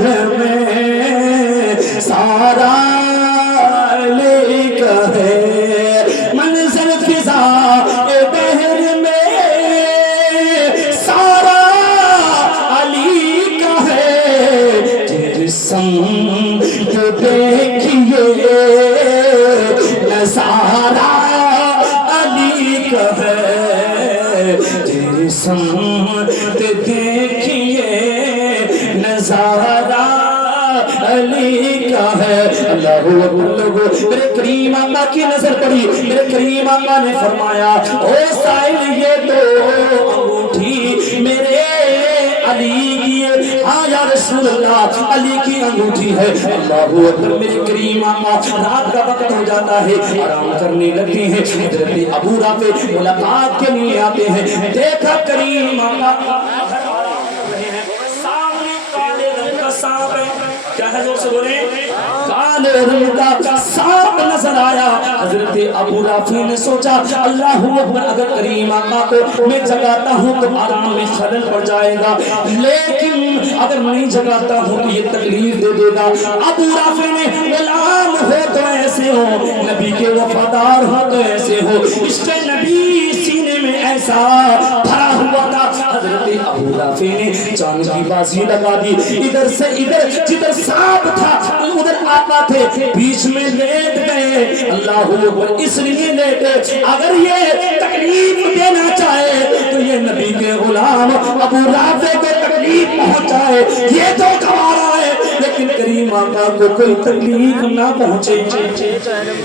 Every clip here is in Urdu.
شہر میں سارا علی کا ہے، منظر فضا بحر میں سارا علی کا ہے، جسم جو دیکھیے نظارہ علی کا ہے، سمت دیکھیے نظارہ علی کا ہے۔ اللہ لوگو میرے کریم آقا کی نظر پڑی، میرے کریم آقا نے فرمایا او سائل یہ تو انگوٹھی میرے علی کی ہے، ہاں یا رسول اللہ علی کی انگوٹھی ہے۔ اللہ اکبر، میرے کریم آقا رات کا وقت ہو جاتا ہے، آرام کرنے لگتے ہیں، حضرت ابو رافع ملاقات کے لیے آتے ہیں، دیکھا کریم آقا سامنے کالے رنگ کا سانپ ہے، کیا ہے زور سے بولے، کالے رنگ کا سانپ نظر آیا۔ حضرت ابو رافع نے سوچا اللہ اکبر، اگر کریم آقا کو میں جگاتا ہوں تو آرام میں خلل پڑ جائے گا، لیکن اگر نہیں جگاتا ہوں تو یہ تکلیف دے دے گا۔ ابو رافع نے غلام ہو تو ایسے ہو، نبی کے وفادار ہو تو ایسے ہو، عشق نبی سینے میں ایسا بھرا ہوا تھا۔ حضرت ابو رافع نے چاند کی بازی لگا دی، ادھر سے ادھر، جدھر سانپ تھا ادھر آقا تھے، بیچ میں لیٹ گئے۔ اللہ اکبر، اس لیے لیٹے اگر یہ تکلیف دینا چاہے تو یہ نبی کے غلام ابو رافع کو تکلیف پہنچائے، یہ تو گوارا ہے، لیکن کریم آقا کو کوئی تکلیف نہ پہنچے۔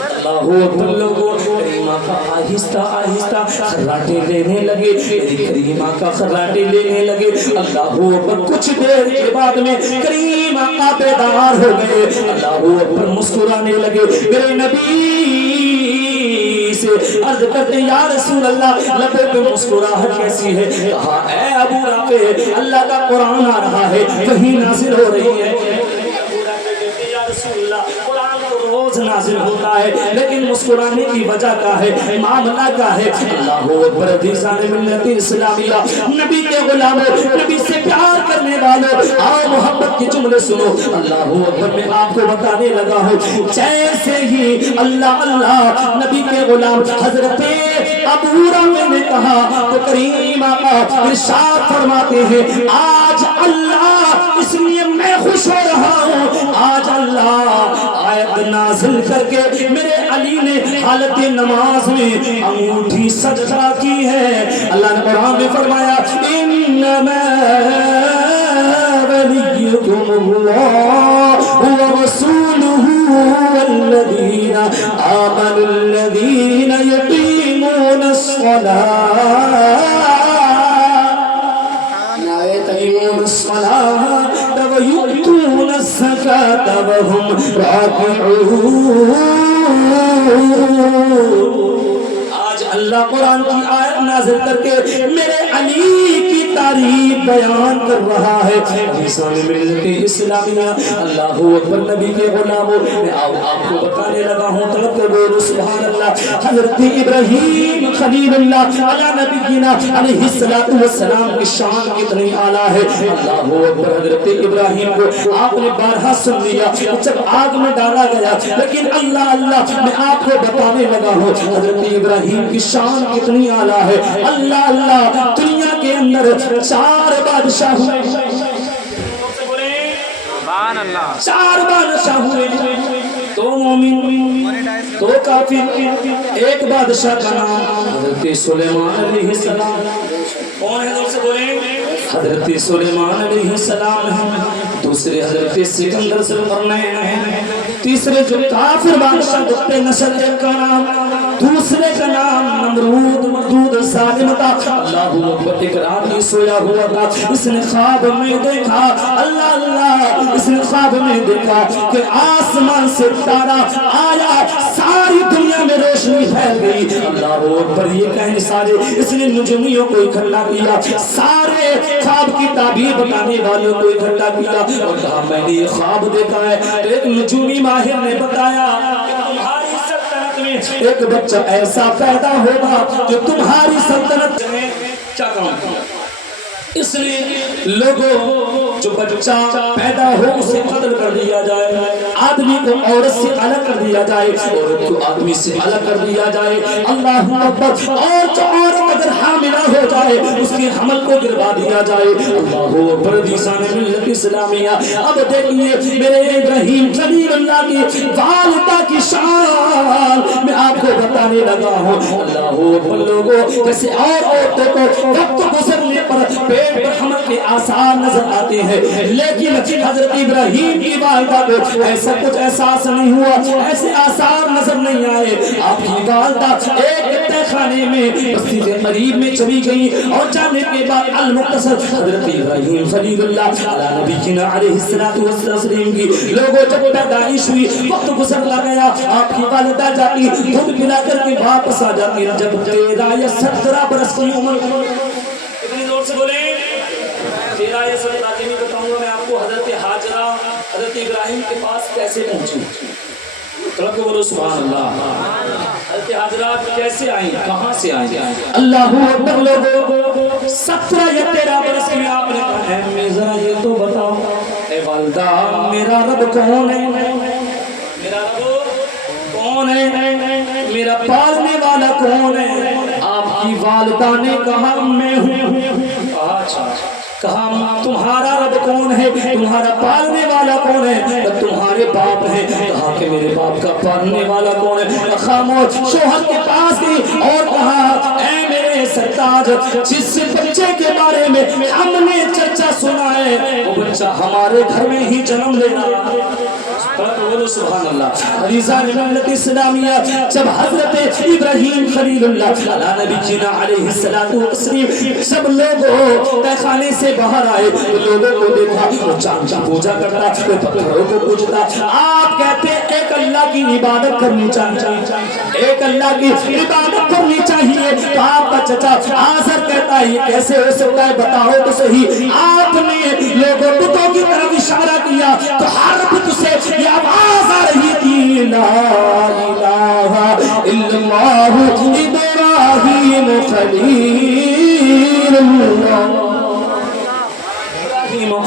اللہ اکبر، لوگوں کریم آقا آہستہ آہستہ خراٹے لینے لگے، کریم آقا خراٹے لینے لگے۔ اللہ اکبر، کچھ دیر کے بعد میں کریم آقا بیدار ہو گئے، اللہ اکبر مسکرانے لگے، میرے نبی سے عرض کرتے یا رسول اللہ لبے پہ مسکراہٹ کیسی ہے؟ کہا اے ابو رافع اللہ کا قرآن آ رہا ہے، وحی نازل ہو رہی ہے۔ یا رسول اللہ قرآن روز نازل ہوتا ہے، لیکن مسکرانے کی وجہ کیا ہے، معاملہ کیا ہے؟ اللہ اکبر، عزیزان ملت اسلامیہ، نبی کے غلاموں، نبی سے پیار کرنے والوں، آؤ محبت کے جملے سنو۔ اللہ اکبر، میں آپ کو بتانے لگا ہوں، جیسے ہی اللہ اللہ نبی کے غلام حضرت ابو رافع نے کہا تو کریم آقا ارشاد فرماتے ہیں آج اللہ، اس لیے میں خوش ہو رہا ہوں، آج اللہ آیت نازل کر کے میرے علی نے حالت نماز میں انگوٹھی سجدہ کی ہے۔ اللہ نے قرآن میں فرمایا انما ولیکم اللہ ورسولہ والذین آمنوا الذین یقیمون الصلاۃ وَيُؤْتُونَ الزَّكَاةَ وَهُمْ رَاكِعُونَ۔ آج اللہ قرآن کی آیت نازل کر کے میرے علی کی تعریف بیان کر رہا ہے۔ عزیزان ملت اسلامیہ، اللہ اکبر، نبی کے غلاموں، میں آپ کو بتانے لگا ہوں، توجہ بولو سبحان اللہ۔ حضرت ابراہیم خلیل اللہ علی نبینا علیہ السلام کی شان کتنی اعلیٰ ہے۔ اللہ اکبر، حضرت ابراہیم کو آپ نے بارہا سن لیا جب آگ میں ڈالا گیا، لیکن اللہ اللہ میں آپ کو بتانے لگا ہوں حضرت ابراہیم کی شان کتنی اعلیٰ ہے۔ اللہ اللہ، دنیا کے اندر 4 بادشاہ ہوئے، 4 بادشاہ ہوئے، 2 مومن 2 کافر، 1 بادشاہ کا نام حضرت سلیمان علیہ السلام۔ کون ہے دور سے بولیں؟ حضرت سلیمان علیہ السلام ہے، دوسرے حضرت سکندر ذوالقرنین ہے، تیسرے جو کافر بادشاہ بخت نصر کا نام، دوسرے کا نام نمرود مردود ظالم تھا۔ اللہ اکبر، ایک رات ہی سویا ہوا تھا، اس نے خواب میں دیکھا، اللہ اللہ، اس نے خواب میں دیکھا کہ آسمان سے تارا آیا، ساری دنیا میں روشنی پھیل گئی۔ اللہ اکبر، یہ کہنے سارے اس نے نجومیوں کو اکھٹا کیا، سارے خواب کی تعبیر بتانے والوں کو اکھٹا کیا اور کہا میں نے یہ خواب دیکھا ہے۔ تو ایک نجومی ماہر نے بتایا تمہاری سلطنت میں ایک بچہ ایسا پیدا ہوگا جو تمہاری سلطنت میں کیا کام اس لیے لوگوں جو بچہ پیدا ہو اسے قتل کر دیا جائے، آدمی کو عورت سے الگ کر دیا جائے، عورت کو آدمی سے الگ کر دیا جائے، اللہ اکبر، اور جو عورت اگر حاملہ ہو جائے اس کے حمل کو گروا دیا جائے، اللہ اکبر، دیسان ملت اسلامیہ۔ اب دیکھیے میرے ابراہیم خلیل اللہ کی والدہ کی شان میں آپ کو بتانے لگا ہوں، اللہ اکبر، لوگوں جیسے اور عورتوں کو وقت گزرنے پر پیٹ پر حمل کے آثار نظر آتے ہیں، لیکن حضرت ابراہیم کی والدہ کو ایسا کچھ احساس نہیں ہوا، ایسے آثار نظر نہیں آئے۔ آپ کی والدہ ایک تہہ خانے میں بستی کے قریب میں چلی گئی اور جانے کے بعد المختصر حضرت ابراہیم خلیل اللہ علی نبینا علیہ الصلوۃ والسلام کی لوگوں جب پیدائش ہوئی، وقت گزرتا گیا، آپ کی والدہ جاتی دودھ پلا کر کے واپس آ جاتی، جب 13 یا 17 برس کی عمر، اتنی زور سے بولیں 13 یا 17 کی نہیں بتاؤں گا میں آپ کو حضرت ہاجرہ حضرت ابراہیم کے پاس کیسے پہنچی، کلب کو بولو سبحان اللہ، حضرت ہاجرہ کیسے آئیں، کہاں سے آئیں، اللہ اکبر، لوگوں 17 یا 13 برس کی آپ نے کہا ہے میں ذرا یہ تو بتاؤ اے والدہ میرا رب کون ہے، میرا رب کون ہے، میرا پالنے والا کون ہے؟ آپ کی والدہ نے کہا میں ہوں، اچھا، کہا تمہارا رب کون ہے، تمہارا پالنے والا کون ہے، تمہارے باپ ہیں، کہا کہ میرے باپ کا پالنے والا کون ہے، خاموش شوہر کے پاس گئی اور کہا اے میرے سرتاج، جس بچے کے بارے میں ہم نے چرچا سنا ہے وہ بچہ ہمارے گھر میں ہی جنم لینا، بولو سبحان اللہ۔ عزیزان ملت اسلامیہ، جب حضرت ابراہیم خلیل اللہ علی نبینا علیہ السلام سب لوگ تہہ خانے سے باہر آئے، لوگوں کو دیکھا وہ چاند کی پوجا کرتا، کوئی پتھروں کو پوجتا، آپ کہتے ایک اللہ کی عبادت کرنی چاہیے، ایک اللہ کی عبادت کرنی چاہیے، تو آپ کا چچا آزر کہتا ہے یہ کیسے ہو سکتا ہے بتاؤ تو صحیح، آپ نے لوگوں بتوں کی طرف اشارہ کیا تو ہر بت سے یہ آواز آ رہی تھی لا الہ الا اللہ ابراہیم خلیل اللہ،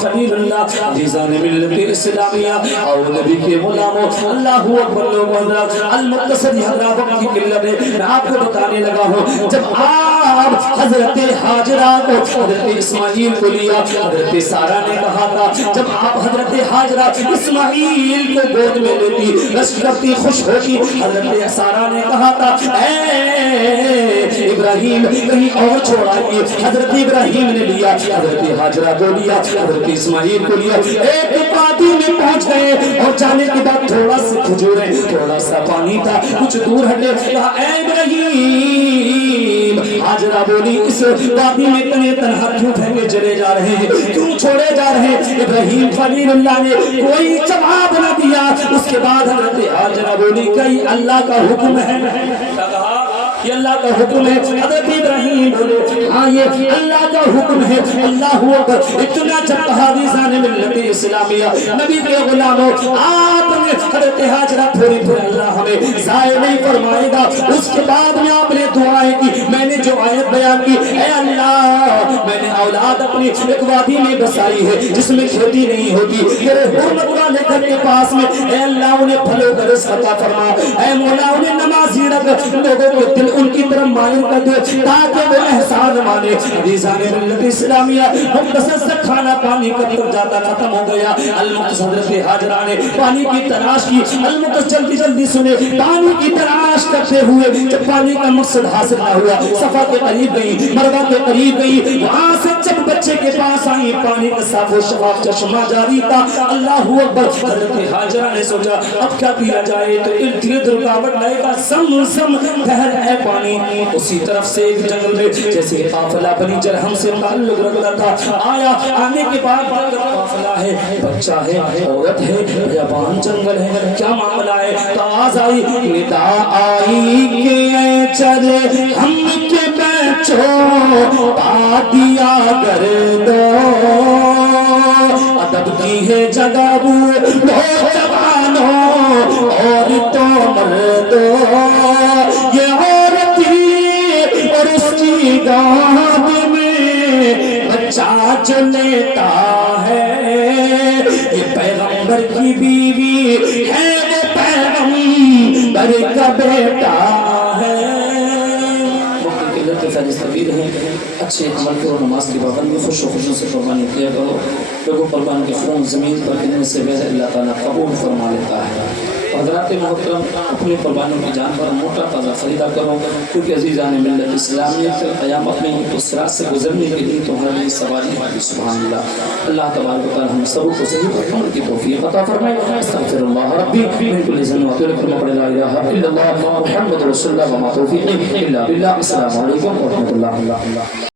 خلیل اللہ، عزیزان ملت اسلامیہ اور نبی کے غلاموں، اللہ اکبر، لوگ حضرات المختصر حضرات وقت کی قلت ہے، میں آپ کو بتانے لگا ہوں، جب آپ حضرت ہاجرہ کو حضرت اسماعیل کو لیا، حضرت سارہ نے کہا تھا جب آپ حضرت ہاجرہ اسماعیل کو گود میں لیتی رشک کرتی خوش ہوتی، حضرت سارہ نے کہا تھا اے ابراہیم کہیں اور چھوڑائیے، حضرت ابراہیم نے لیا، حضرت ہاجرہ کو لیا، حضرت اسماعیل کو لیا، ایک وادی میں پہنچ گئے اور جانے کے بعد تھوڑا سا کھجوریں تھوڑا سا پانی تھا، کچھ دور ہٹے، کہا اے ابراہیم، ہاجرہ بولی اس وادی میں تنے تنہا کیوں پھینکے چلے جا رہے ہیں، کیوں چھوڑے جا رہے ہیں؟ ابراہیم خلیل اللہ نے کوئی جواب نہ دیا، اس کے بعد حضرت ہاجرہ بولی کئی اللہ کا حکم ہے، کہا یہ اللہ کا حکم ہے، حضرت ابراہیم بولے ہاں یہ اللہ کا حکم ہے، اللہ اکبر، اتنا جب کہا عزیزان ملت اسلامیہ نبی کے غلاموں، آپ نے حضرت ہاجرہ تھوڑی پھر اللہ ہمیں ضائع نہیں فرمائے گا، اس کے بعد میں آپ نے دعائیں کی، میں نے جو آیت بیان کی، اے اللہ میں نے اولاد اپنی ایک وادی میں بسائی ہے جس میں کھیتی نہیں ہوتی، میرے حرمت والے گھر کے پاس میں، اے اللہ انہیں پھلوں کا رزق عطا فرما، اے مولا انہیں نمازی رکھ، لوگوں کے دل ان کی طرف مائل کر دے تاکہ وہ احسان مانے۔ عزیزان ملت اسلامیہ، مختصر سے کھانا پانی کب تک جاتا ختم ہو گیا، المختصر حضرت ہاجرہ نے پانی کی تلاش کی، المختصر جلدی جلدی سنے، پانی کی تلاش کرتے ہوئے جب پانی کا مقصد حاصل نہ ہوا، صفا کے قریب گئی، مروہ کے قریب گئی، وہاں سے جب بچے کے پاس آئی پانی کا صاف و شفاف چشمہ جاری تھا، اللہ اکبر، حضرت ہاجرہ نے سوچا اب کیا کیا جائے، تو ارد گرد رکاوٹ لائے گا، زمزم بہر ہے پانی، اسی طرف سے ایک جنگل میں جیسے قافلہ بنی جرہم سے تعلق رکھتا تھا، آیا، آنے کے بعد قافلہ ہے، بچہ ہے، عورت ہے، بیابان جنگل ہے، کیا معاملہ ہے، تو آواز آئی، ندا آئی کہ اے چلے ہم کے بچوں پادیا گردو، ادب کی ہے جگہ نوجوانوں اور تو مردوں، یہ عورت اور اس کی گود میں چاچ لیتا ہے، یہ پیغمبر کی بیوی ہے، وہ پیغمبر کا بیٹا ہے۔ وقت کی لطف فہرست طویل ہے، اچھے عمل کرو، نماز کی پابندی خوش و خوشوں سے قربانی کیا کرو، لوگوں قربان کے خون زمین پر گرنے سے بہتر اللہ تعالیٰ قبول فرما لیتا ہے۔ حضرات محترم، اپنی قربانیوں کی جان پر موٹا تازہ خریدا کرو، کیونکہ عزیزان ملت اسلامیہ پھر قیامت میں اس صراط سے گزرنے کے لیے تمہارے لیے سواری ہے۔ سبحان اللہ۔ اللہ تبارک و تعالی ہم سب کو صحیح پر عمل کی توفیق عطا فرمائے۔ استغفر اللہ ربی من کل ذنب و اتوب الیہ، لا الہ الا اللہ محمد رسول اللہ، وما توفیقی الا باللہ۔ السلام علیکم ورحمۃ اللہ۔